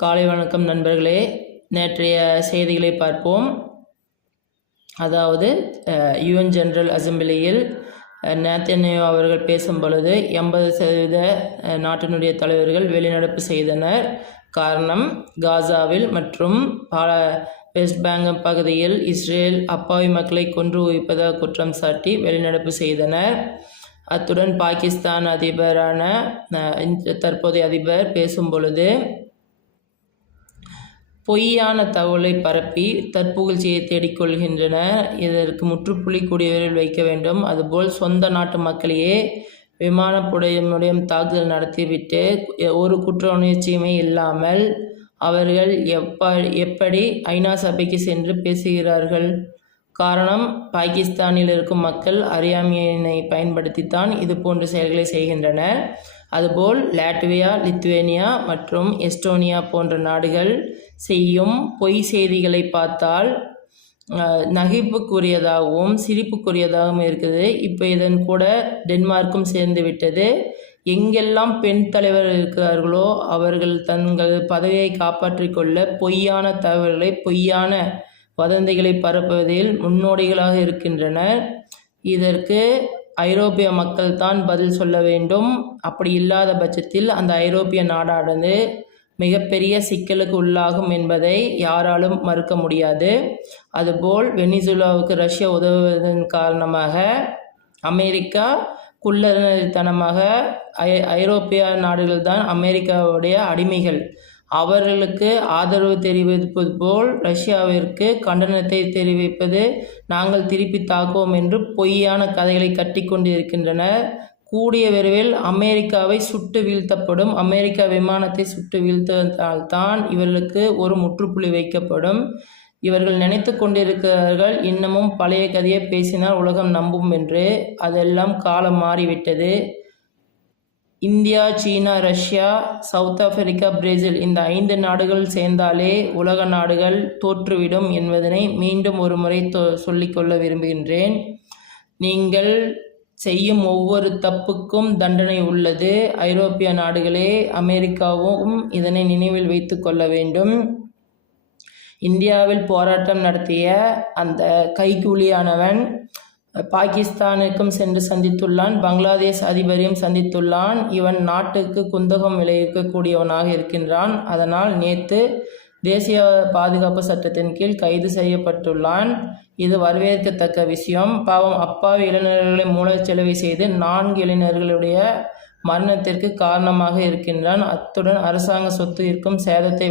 காலை வணக்கம் நண்பர்களே. நேற்றைய செய்திகளை பார்ப்போம். அதாவது யுஎன் ஜெனரல் அசெம்பிளியில் நேத்தன்யாஹூ அவர்கள் பேசும் பொழுது 80% நாட்டினுடைய தலைவர்கள் வெளிநடப்பு செய்தனர். காரணம், காசாவில் மற்றும் வெஸ்ட் பேங்க் பகுதியில் இஸ்ரேல் அப்பாவி மக்களை கொன்று குவிப்பதாக குற்றம் சாட்டி வெளிநடப்பு செய்தனர். அத்துடன் பாகிஸ்தான் அதிபரான தற்போதைய அதிபர் பேசும் பொழுது பொய்யான தகவலை பரப்பி தற்புகழ்ச்சியை தேடிக்கொள்கின்றனர். இதற்கு முற்றுப்புள்ளி கூடிய விரைவில் வைக்க வேண்டும். அதுபோல் சொந்த நாட்டு மக்களையே விமானப்படையும் தாக்குதல் நடத்திவிட்டு ஒரு குற்ற உணர்ச்சியுமே இல்லாமல் அவர்கள் எப்படி ஐநா சபைக்கு சென்று பேசுகிறார்கள்? காரணம், பாகிஸ்தானில் இருக்கும் மக்கள் அறியாமையினை பயன்படுத்தித்தான் இது போன்ற செயல்களை செய்கின்றனர். அதுபோல் லாட்வியா, லித்துவேனியா மற்றும் எஸ்டோனியா போன்ற நாடுகள் செய்யும் பொய் செய்திகளை பார்த்தால் நகைப்புக்குரியதாகவும் சிரிப்புக்குரியதாகவும் இருக்குது. இப்போ இதன் கூட டென்மார்க்கும் சேர்ந்து விட்டது. எங்கெல்லாம் பெண் தலைவர் இருக்கிறார்களோ அவர்கள் தங்கள் பதவியை காப்பாற்றிக் கொள்ள பொய்யான தகவல்களை, பொய்யான வதந்திகளை பரப்புவதில் முன்னோடிகளாக இருக்கின்றனர். இதற்கு ஐரோப்பிய மக்கள் தான் பதில் சொல்ல வேண்டும். அப்படி இல்லாத பட்சத்தில் அந்த ஐரோப்பிய நாடானது மிகப்பெரிய சிக்கலுக்கு உள்ளாகும் என்பதை யாராலும் மறுக்க முடியாது. அதுபோல் வெனிசுலாவுக்கு ரஷ்யா உதவுவதன் காரணமாக அமெரிக்கா குள்ளத்தனமாக ஐரோப்பிய நாடுகள் தான் அமெரிக்காவுடைய அடிமைகள், அவர்களுக்கு ஆதரவு தெரிவிப்பது போல் ரஷ்யாவிற்கு கண்டனத்தை தெரிவிப்பது, நாங்கள் திருப்பி தாக்குவோம் என்று பொய்யான கதைகளை கட்டி கொண்டிருக்கின்றனர். கூடிய விரைவில் அமெரிக்காவை சுட்டு வீழ்த்தப்படும். அமெரிக்கா விமானத்தை சுட்டு வீழ்த்ததால்தான் இவர்களுக்கு ஒரு முற்றுப்புள்ளி வைக்கப்படும். இவர்கள் நினைத்து கொண்டிருக்கிறார்கள் இன்னமும் பழைய கதையை பேசினால் உலகம் நம்பும் என்று. அதெல்லாம் காலம் மாறிவிட்டது. இந்தியா, சீனா, ரஷ்யா, சவுத் ஆப்பிரிக்கா, பிரேசில் இந்த 5 நாடுகள் சேர்ந்தாலே உலக நாடுகள் தோற்றுவிடும் என்பதனை மீண்டும் ஒரு முறை சொல்லிக்கொள்ள விரும்புகின்றேன். நீங்கள் செய்யும் ஒவ்வொரு தப்புக்கும் தண்டனை உள்ளது. ஐரோப்பிய நாடுகளே, அமெரிக்காவும் இதனை நினைவில் வைத்து கொள்ள வேண்டும். இந்தியாவில் போராட்டம் நடத்திய அந்த கைக்கூலியானவன் பாகிஸ்தானுக்கும் சென்று சந்தித்துள்ளான், பங்களாதேஷ் அதிபரையும் சந்தித்துள்ளான். இவன் நாட்டுக்கு குந்தகம் விளைவிக்கக்கூடியவனாக இருக்கின்றான். அதனால் நேற்று தேசிய பாதுகாப்பு சட்டத்தின் கீழ் கைது செய்யப்பட்டுள்ளான். இது வரவேற்கத்தக்க விஷயம். பாவம், அப்பாவி இளைஞர்களை மூளைச்செலவை செய்து 4 இளைஞர்களுடைய மரணத்திற்கு காரணமாக இருக்கின்றான். அத்துடன் அரசாங்க சொத்து இருக்கும் சேதத்தை